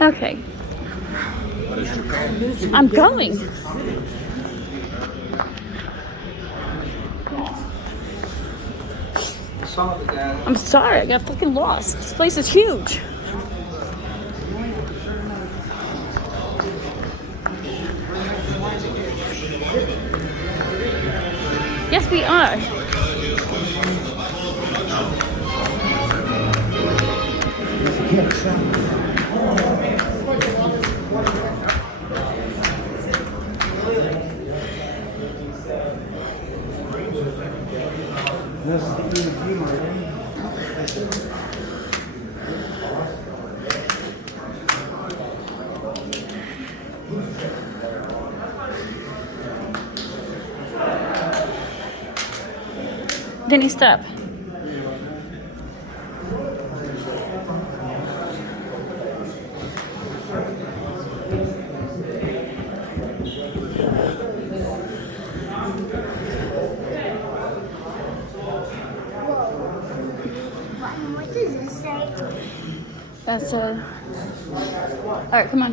Okay. I'm going. I'm sorry, I got fucking lost. This place is huge. Yes, we are. This is the EMP mark. Vinny, stop. What does this say? That's Alright, come on.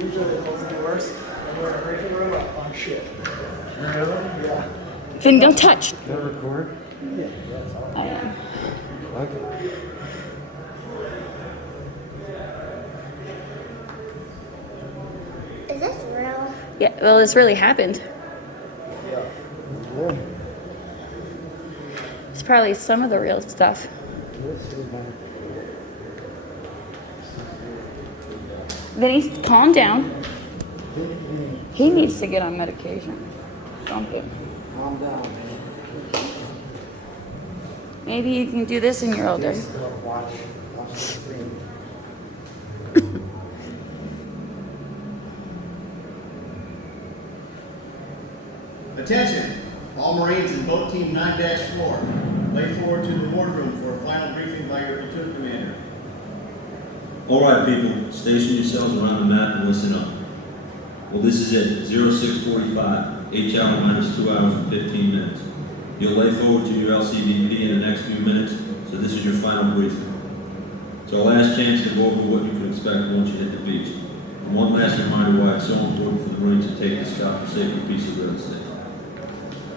Usually it doesn't get worse. And we're in a briefing room on shit. Really? Yeah. Vin, don't touch. Can I record? Yeah, that's all. I am. Okay. Is this real? Yeah, well, this really happened. Yeah. Good. It's probably some of the real stuff. Vinny, calm down. He needs to get on medication. Something. Calm down, man. Maybe you can do this when you're older. Watch the screen. Attention, all Marines in boat team 9-4. Lay forward to the wardroom for a final briefing by your platoon commander. All right, people, station yourselves around the map and listen up. Well, this is it, 0645, H-hour minus 2 hours and 15 minutes. You'll lay forward to your LCVP in the next few minutes, so this is your final briefing. It's our last chance to go over what you can expect once you hit the beach. And one last reminder why it's so important for the Marines to take this godforsaken piece of real estate.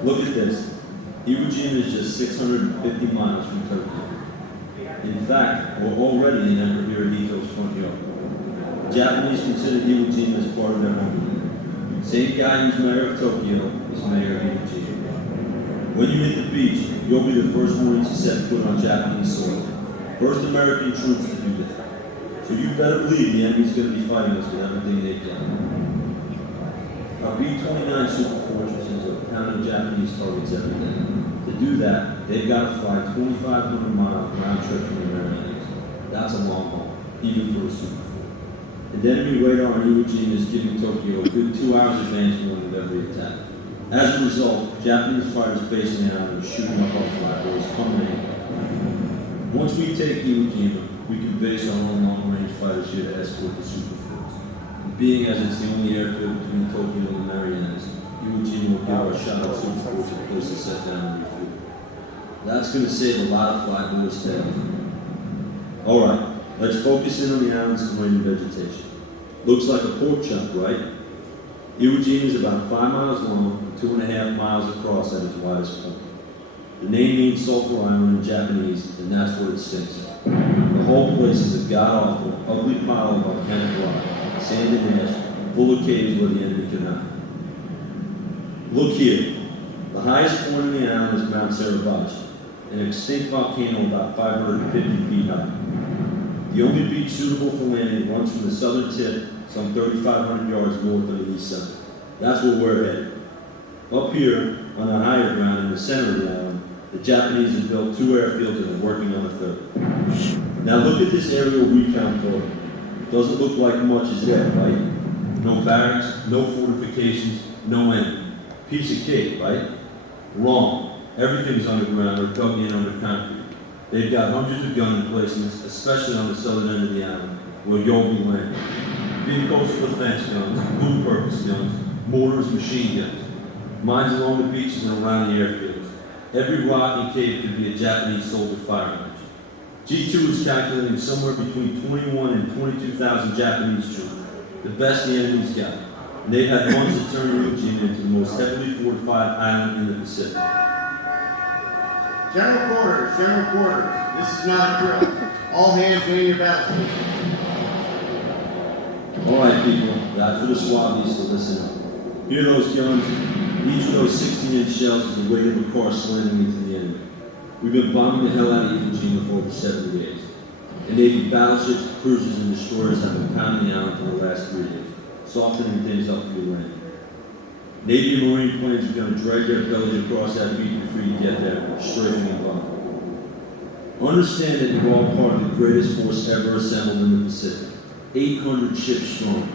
Look at this. Iwo Jima is just 650 miles from Tokyo. In fact, we're already in Emperor Hirohito's front yard. The Japanese consider Iwo Jima as part of their homeland. Same guy who's mayor of Tokyo is mayor of Iwo Jima. When you hit the beach, you'll be the first Marines to set foot on Japanese soil. First American troops to do that. So you better believe the enemy's going to be fighting us with everything they've done. Our B-29 Super Fortresses are pounding Japanese targets every day. To do that, they've got to fly 2,500 miles round trip from the Marianas. That's a long haul, even for a Super Fort. The enemy radar on Iwo Jima is giving Tokyo a good 2 hours advance warning of every attack. As a result, Japanese fighters based in the island are shooting up our flatboys coming in. Once we take Iwo Jima, we can base our own long-range fighters here to escort the Super Forts. And being as it's the only airfield between Tokyo and the Marianas, Iwo Jima will give our shot at Super Forts a place to set down and refuel. That's going to save a lot of flatboys' tails. Alright, let's focus in on the island's marine vegetation. Looks like a pork chop, right? Iwo Jima is about 5 miles long and 2.5 miles across at its widest point. The name means sulfur island in Japanese, and that's what it stinks of. The whole place is a god-awful, ugly pile of volcanic rock, sand and ash, full of caves where the enemy can hide. Look here. The highest point in the island is Mount Suribachi, an extinct volcano about 550 feet high. The only beach suitable for landing runs from the southern tip, some 3,500 yards north of the east side. That's where we're headed. Up here, on the higher ground in the center of the island, the Japanese have built 2 airfields and are working on a 3rd. Now look at this aerial recount photo. Doesn't look like much is there, right? No barracks, no fortifications, no enemy. Piece of cake, right? Wrong. Everything's underground or dug in under concrete. They've got hundreds of gun emplacements, especially on the southern end of the island, where you'll be landing. Big coastal defense guns, dual-purpose guns, mortars, machine guns. Mines along the beaches and around the airfields. Every rock and cave could be a Japanese soldier firing range. G2 is calculating somewhere between 21 and 22,000 Japanese troops, the best the enemy's got. And they've had months to turn the regime into the most heavily fortified island in the Pacific. General quarters, general quarters. This is not a drill. All hands man your battlefield. All right, people, that's for the swabbies to listen up. Hear those guns? Each of those 16-inch shells is the weight of a car slamming into the enemy. We've been bombing the hell out of Iwo Jima for over 70 days. And Navy battleships, cruisers, and destroyers have been pounding the island for the last 3 days, softening things up for the landing. Navy and Marine planes are going to drag their bellies across that beach before you get there, strafing and bombing. Understand that you're all part of the greatest force ever assembled in the Pacific. 800 ships strong.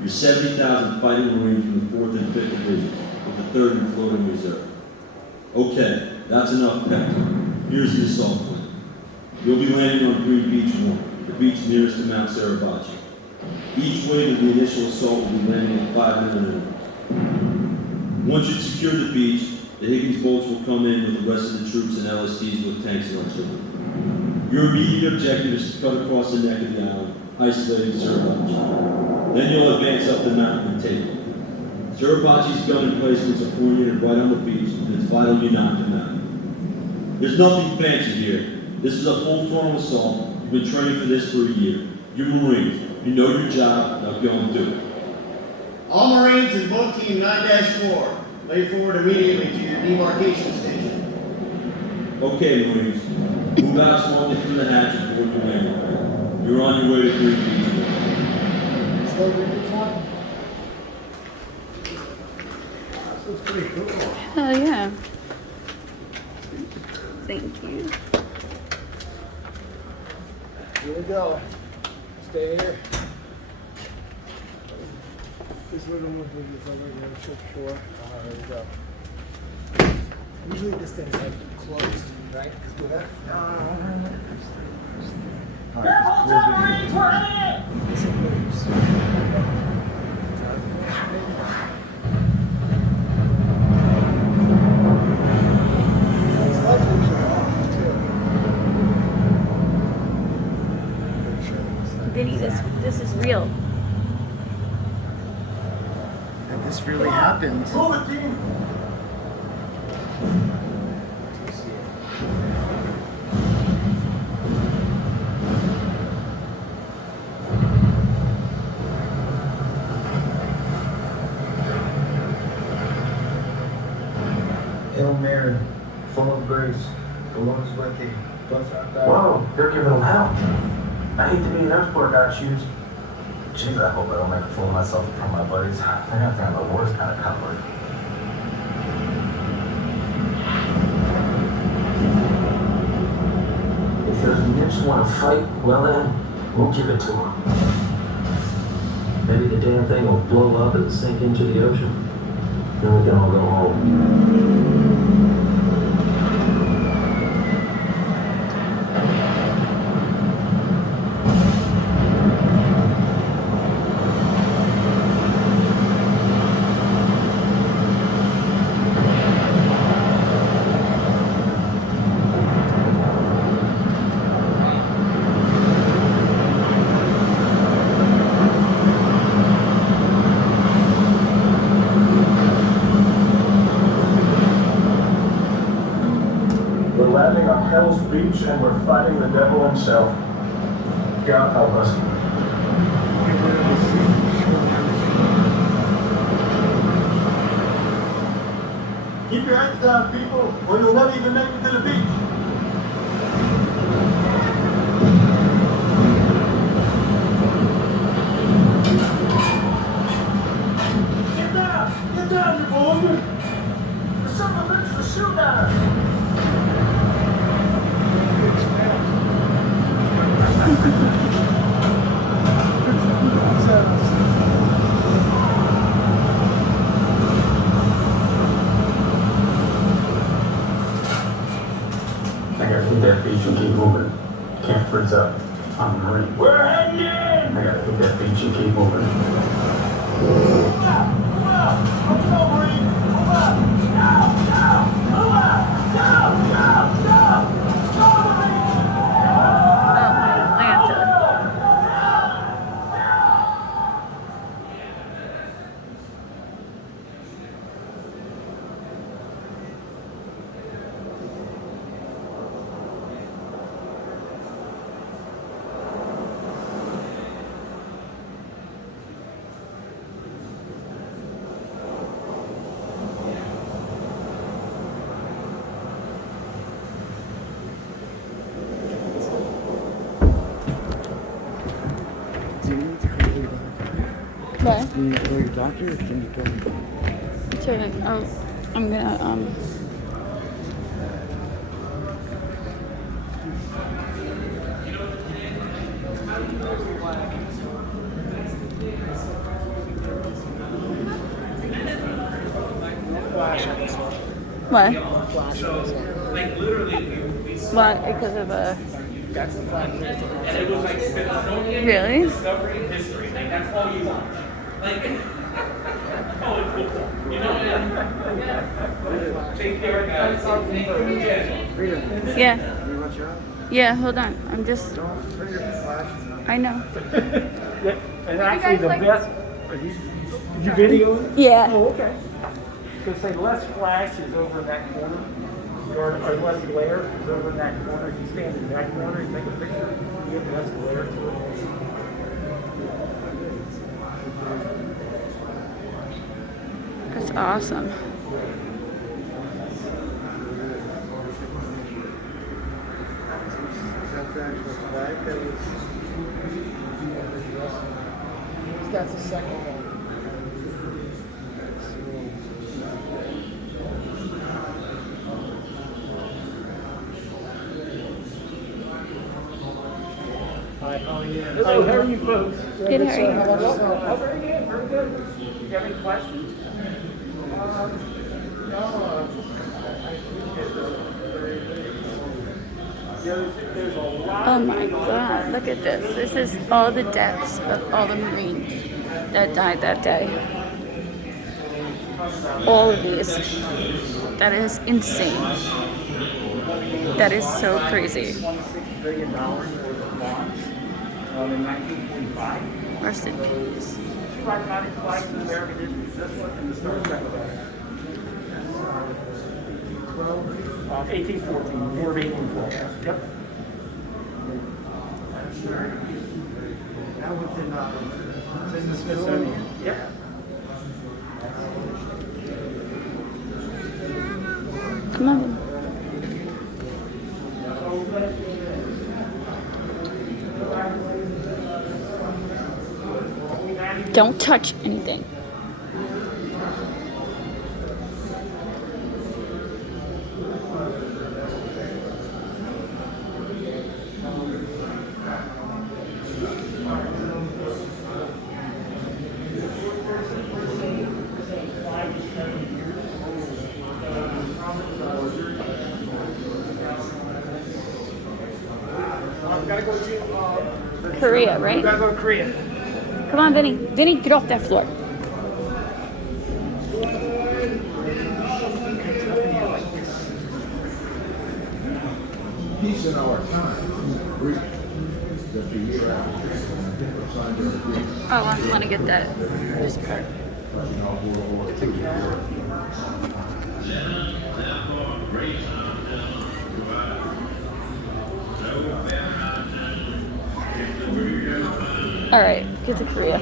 You're 70,000 fighting Marines from the 4th and 5th Divisions, with the 3rd and floating reserve. Okay, that's enough pep talk. Here's the assault plan. You'll be landing on Green Beach 1, the beach nearest to Mount Suribachi. Each wave of the initial assault will be landing at 5-minute intervals. Once you've secured the beach, the Higgins bolts will come in with the rest of the troops and LSTs with tanks and artillery. Your immediate objective is to cut across the neck of the island, isolating Suribachi. Then you'll advance up the mountain and take it. Suribachi's gun emplacements are pointed right on the beach, and it's vital you knock them out. There's nothing fancy here. This is a full-frontal assault. You've been training for this for a year. You're Marines. You know your job. Now go and do it. All Marines in boat team 9-4. Lay forward immediately to your demarcation station. Okay, Marines. Move out slowly through the hatch and board your landing craft. You're on your way to Green Beach. Still Green Beach 1? That's pretty cool. Hell yeah. Thank you. Here we go. Stay here. This little one is over here, ship shore. There we go. Usually this thing's like closed, right? Let's do that. This one moves. These lights are off, too. Pretty sure it's- Vinny, this is real. That this really happened. Hail Mary, full of grace, the Lord is with thee. Blessed art thou. Whoa, they're giving them hell. I hate to be an airport guy shoes. Jeez, I hope I don't make a fool of myself in front of my buddies. They're gonna think I'm the worst kind of coward. If those nips want to fight, well then, we'll give it to them. Maybe the damn thing will blow up and sink into the ocean. Then we can all go home. We're landing on Hell's Beach and we're fighting the devil himself. God help us. Keep your heads down, people, or you'll never even make it to the beach. Get down, you boy! The son of a bitch will shoot at us! I gotta hit that beach and keep moving. Can't freeze up. I'm a Marine. We're heading in! I gotta hit that beach and keep moving. Move out! Let's go, Marine! Move out! Down! Down! Move out! Down! What? Do you need to go to your doctor or can you come? Sorry, I'm gonna, Flash on this one. what? Flash on this one. What? Because of That's the flash. really? Rita, Yeah. you want your eye? Yeah, hold on. I'm just, Don't turn your flash on. I know. And actually, the best. Are you video? Yeah. Oh, okay. I was gonna say less flash is over in that corner, or less glare is over in that corner. If you stand in that corner and take a picture, you get less glare to it. That's awesome. That's the second one. Hi, how are you? Hello, how are you folks? Good, how are you? How about yourself? Oh, very good, very good. You have any questions? No, there's a lot. Oh my god, look at this. This is all the deaths of all the Marines that died that day. All of these. That is insane. That is so crazy. $26 billion worth of bonds in 1945. Rest in peace. Pragmatic flag in American history. This one and the Star Trek. 1814. War of 1812. Yep. That was in the Smithsonian. Yep. Come on. Don't touch anything. Gotta go to Korea, right? gotta go to Korea. Come on, Vinny. Vinny, get off that floor. Peace in our time. Greek. Just a year after. Different signs of the Greek. Oh, I want to get that. This part. All right, get to Korea.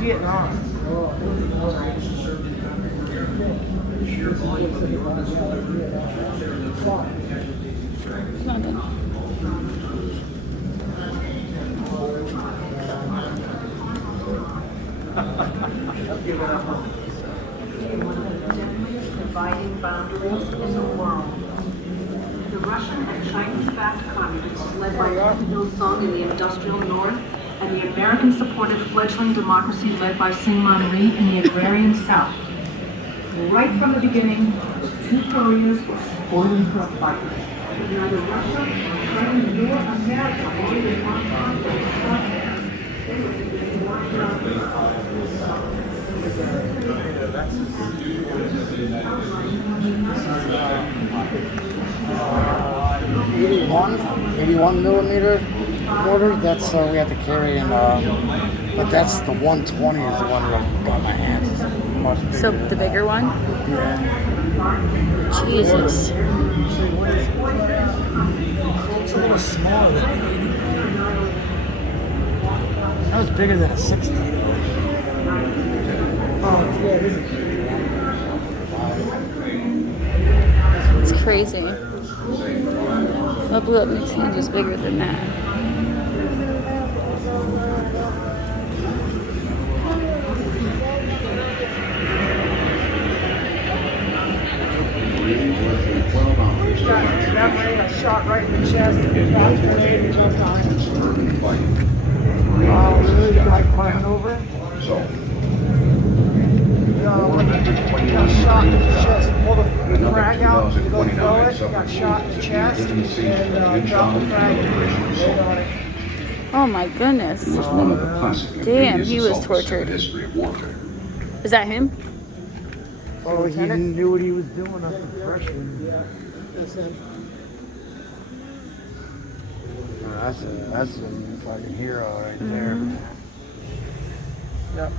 Vietnam. Come on, Vinny. Dividing boundaries in the world. The Russian and Chinese-backed communists led by Kim Il-sung in the industrial north, and the American-supported fledgling democracy led by Syngman Rhee in the agrarian south. Right from the beginning, the two Koreas were spoiling for a fight. Neither Russia, China, nor America wanted an entente that would stop there. They were simply marching out. 81 millimeter mortar. That's we have to carry in, but that's the 120 is the one that got my hands. It's much bigger. So the bigger one? Yeah. Jesus. It's a little smaller than an 80. That was bigger than a 60. Oh, yeah, it is. It's crazy. Level Up mixing is bigger than that. That way, I shot right in the chest, got grenade and jumped on it. Really? The guy climbing over it? Got shot in the chest, pulled the frag out to go throw it, got shot in the chest, and dropped the frag and rolled on it. Oh my goodness. Damn, he was tortured. Is that him? Oh, he knew what he was doing up in freshman. Yeah, that's him. That's a fucking hero right there. Yep.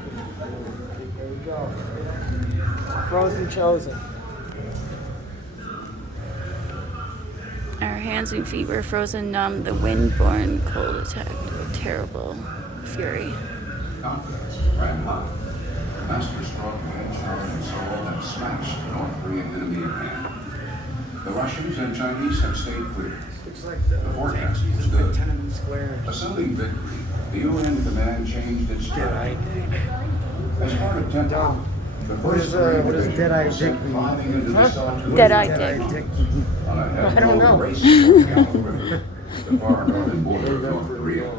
There we go. Frozen chosen. Our hands and feet were frozen numb. The wind-borne cold attacked with terrible fury. Conflicts ran hot. Master-stroke winds and Seoul have smashed North Korean enemy at hand. The Russians and Chinese have stayed clear. Looks like the forecast was good. Tiananmen Square. Assuming victory, the UN command changed its strategy. As part of Tempo, the What first does Dead-Eye Dick mean? climbing into the sun Dead-Eye Dick. on a I don't know. race along the river, the far northern border of North Korea.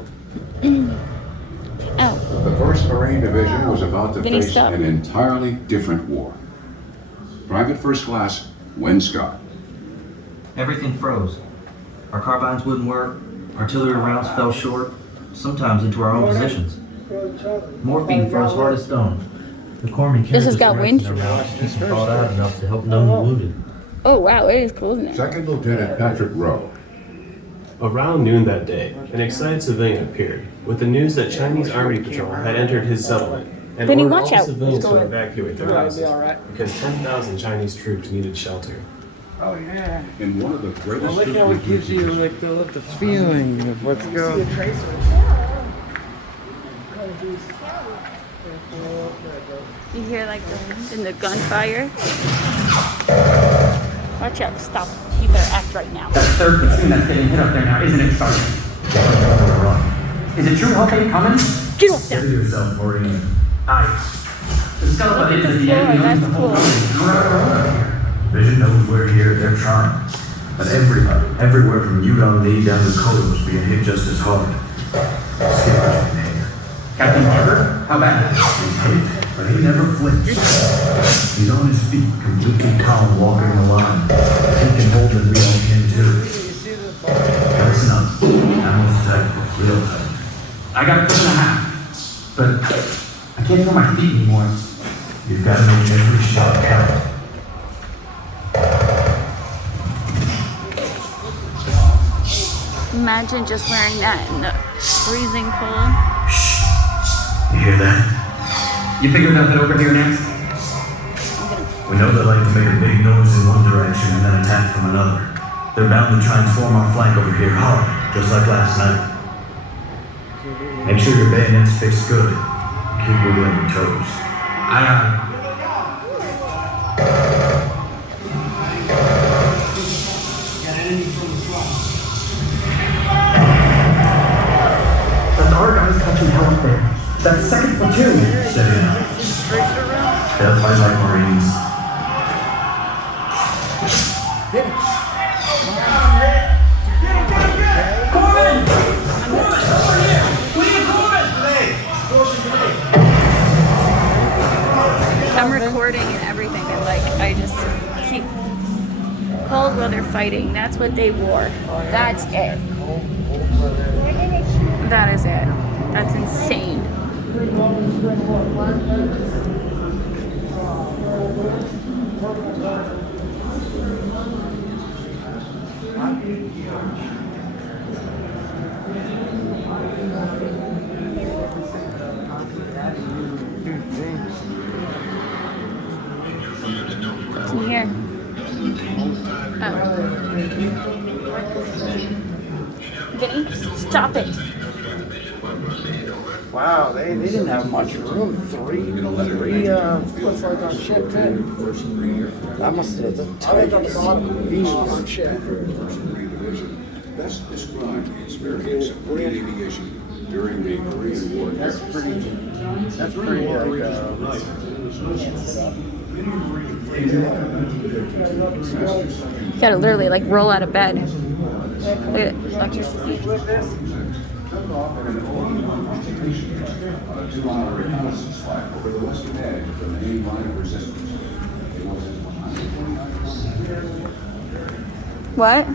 Oh, The 1st Marine Division was about to Then he face stopped. an entirely different war. Private First Class Win Scott. Everything froze. Our carbines wouldn't work, artillery rounds fell short, sometimes into our own positions. Morphine froze hard as stone. The corpsman This has got wind? Keep them thawed out enough to help numb the wounded. Oh wow, it is cold in there. Second Lieutenant Patrick Rowe. Around noon that day, an excited civilian appeared with the news that Chinese Army Patrol had entered his settlement and Benny, ordered watch all out. civilians to evacuate their It'll be houses all right. because 10,000 Chinese troops needed shelter. Oh yeah. In one of the I greatest like how it gives you like the feeling of what's going. You hear like the gunfire? Watch out, stop. You better act right now. That third platoon that's getting hit up there now, isn't it, Sergeant? Is it true? Okay, coming? Get off there! Steady yourself, Maureen. Ice. The skeleton Look at is the the enemy floor, owns the that's whole cool. building. Vision knows we're here, they're trying. But everywhere from Yudong Lee down to Kodo is being hit just as hard. Skipper's been here. Captain Barber, how bad? He's hit, but he never flinched. He's on his feet, completely calm, walking the line. He can hold it, we all can too. Now listen up. Animals tight, real tight. I got a foot and a half, but I can't feel my feet anymore. You've got to make every shot count. Imagine just wearing that in the freezing cold. You hear that? You figured out that over here next? We know they like to make a big noise in one direction and then attack from another. They're bound to try and form our flank over here hard, just like last night. Make sure your bayonet's fixed good. Keep wiggling your toes. That's our guys touching hell up there. That's second platoon. Steady now. They'll fight like Marines. Corbin! I'm recording and everything, and like I just keep cold weather fighting. That's what they wore. That's it. That is it. That's insane. What's in here? Oh. Vinny, stop it. Wow, they didn't have much room. Three what's like on ship too. That must have been tight on the bottom on ship. Best described the experience of Korean aviation during the Korean War. That's pretty You gotta literally like roll out of bed. Look at it. Took off at an all-in-one occupation on a 2-hour reconnaissance flight over the western edge of the main line of resistance. It was as 129 What?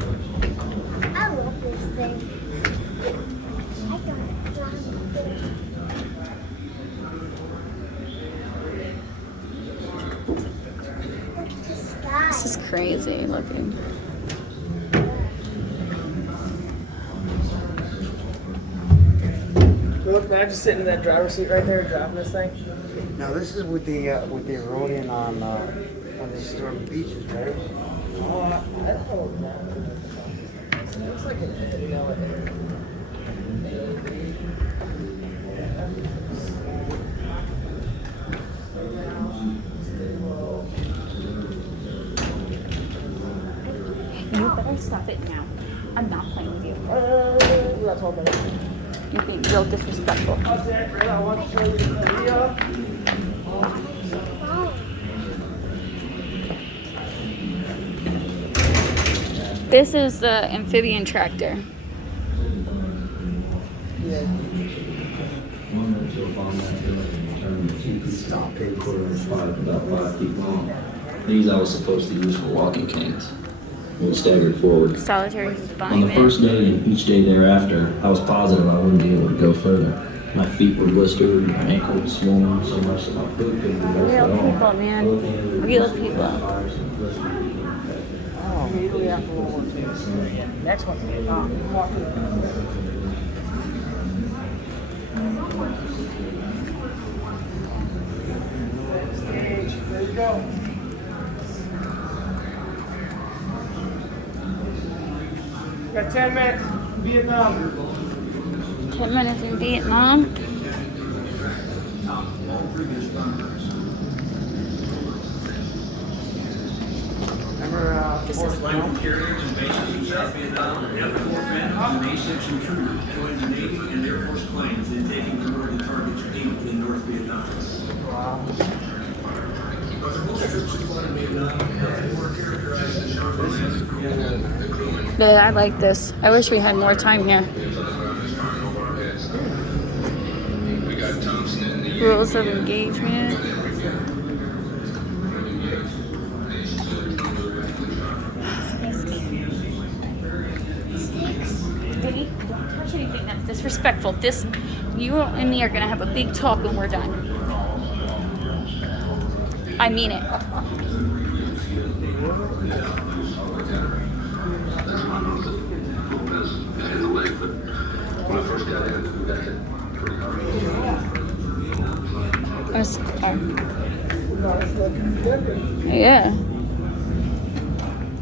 I love this thing. I got it from the sky. This is crazy looking. Look, imagine sitting in that driver's seat right there driving this thing. Now this is with the erosion on when they storm the beaches, right? Oh, I don't know. It looks like You better stop it now. I'm not playing with you. we're not talking about it. You're being real disrespectful. That's it, really. I want to show you the video. This is the amphibian tractor. About 5 feet long. These I was supposed to use for walking canes. We staggered forward. Solitary On confinement. the first day and each day thereafter, I was positive I wouldn't be able to go further. My feet were blistered, my ankles swollen so much that my foot couldn't be lifted at Real all. people, man. Real people. Oh, we have to roll one. Next one. Stage. There you go. Got 10 minutes. Vietnam. 10 minutes in Vietnam. Remember, This is Carriers and bases in South Vietnam and F-4 Phantoms and A-section troopers joined the Navy and Air Force planes in taking toward the targets deep in North Vietnam. But for most troops who fought in Vietnam, nothing more characterized as sharp land. Yeah, I like this. I wish we had more time here. Rules of engagement. Vinny, don't touch anything that's disrespectful. You and me are gonna have a big talk when we're done. I mean it. Yeah.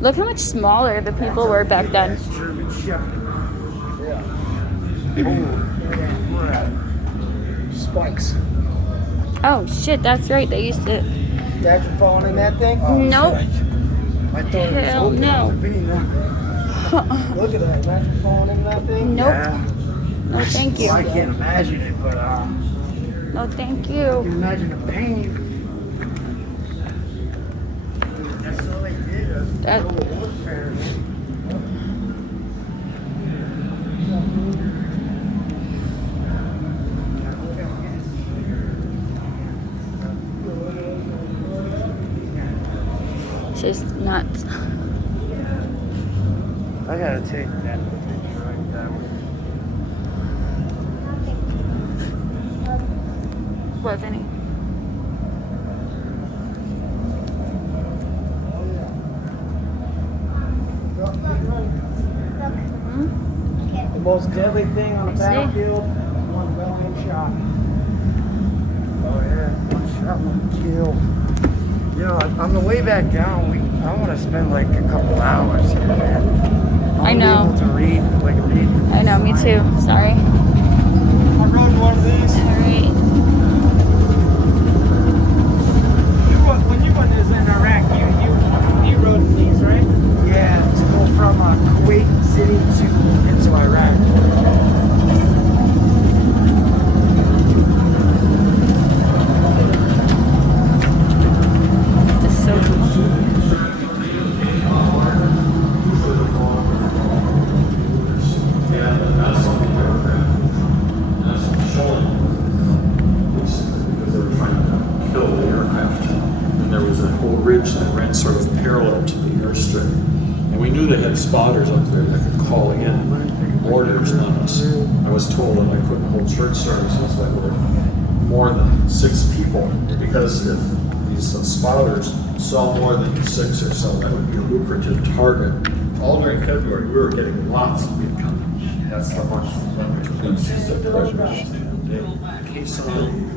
Look how much smaller the people were back then. German Shepherd. Yeah. Spikes. Oh shit, that's right. They used to. Imagine falling in that thing? Oh, Nope. I thought it was Hell open no. as a bean. Look at that. Imagine falling in that thing? Nope. Yeah. No, thank you. Well, I can't imagine it, but No, thank I you. can imagine the pain. That's all they did. That- Warfare. She's nuts. I gotta take that picture right that way. What, Vinny? The most deadly thing on the battlefield is one well-aimed shot. Oh yeah, one shot, one kill. You know, on the way back down, I want to spend like a couple hours here, man. I know. Able to read. I know, me too. Sorry. I rode one of these. All right. When you went in Iraq, you rode these, right? Yeah, to go from Kuwait City into Iraq. It's so cool. Yeah, that's something aircraft. That's showing because they were trying to kill the aircraft. And there was a whole ridge that ran sort of parallel to the airstrip. And we knew they had spotters up there that could call in orders on us. I was told that I couldn't hold church services that were more than 6 people, because if these spotters saw more than 6 or so, that would be a lucrative target. All during February, we were getting lots of income. That's the month when we were going to see the caisson.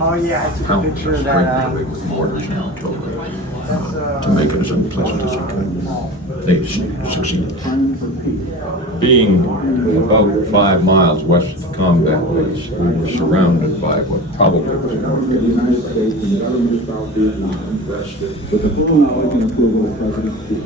Oh yeah, I took a picture of that. With mortars in October to make it as unpleasant as you could. They succeeded. Being about 5 miles west of the combat base, we were surrounded by what probably was The United States and the government of South Vietnam rested with the full knowledge and approval of President Xi.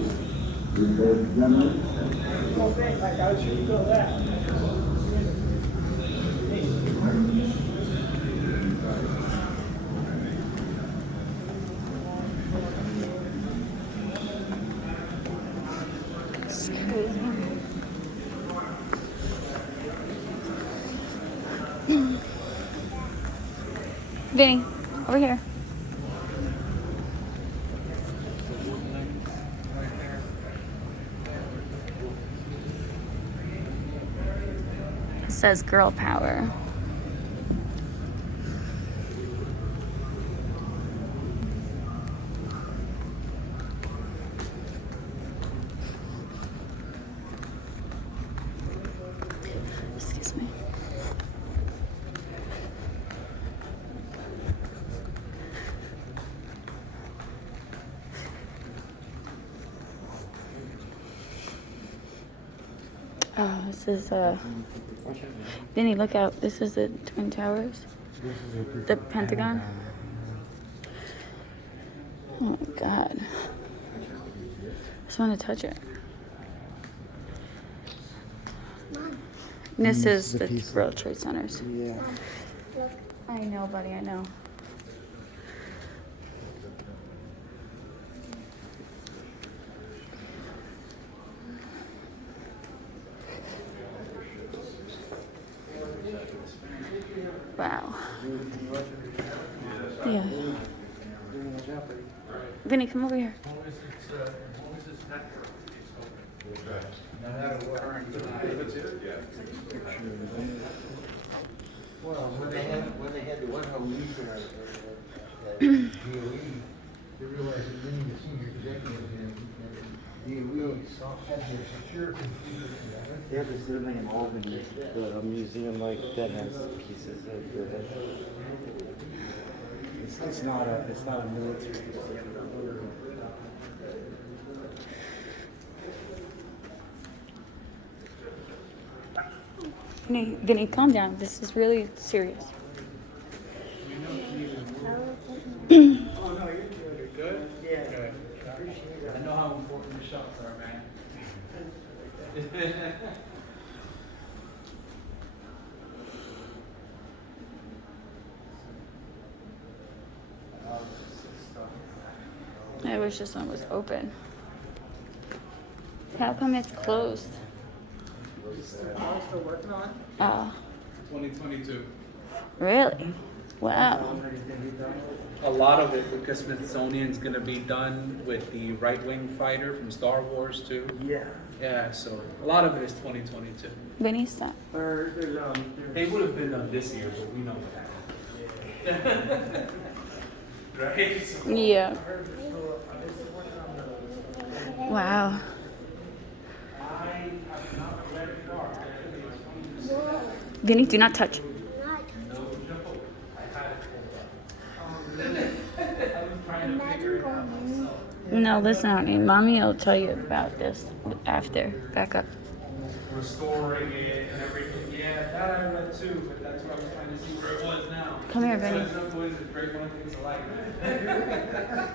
It's crazy. Vinny, over here. It says girl power. Excuse me. Oh, this is Vinny, look out. This is the Twin Towers. The Pentagon. Oh my God. I just want to touch it. This is the World Trade Centers. Yeah. I know, buddy, I know. Wow. Yeah. Vinny, come over here. Well, when they had the one release at DOE, they realized that many of the senior executives in DOE had their security. They have this building in Albany, a museum like that has pieces of the. It's not a military museum. Vinny, calm down. This is really serious. Oh no, you're good. Yeah. Good. I know how important the shots are, man. I wish this one was open. How come it's closed? Still working on? 2022. Really? Wow. A lot of it because Smithsonian's gonna be done with the right-wing fighter from Star Wars too. Yeah. Yeah, so a lot of it is 2022. Vinny, stop. They would have been done this year, but we know what happened. Right? So- Yeah. Wow. Vinny, do not touch. No, listen to me. Mommy will tell you about this after. Back up. Restoring it and everything. Yeah, that I read too, but that's what I was trying to see where it was now. Come here, Vinny. So it's not always a great one of things I like.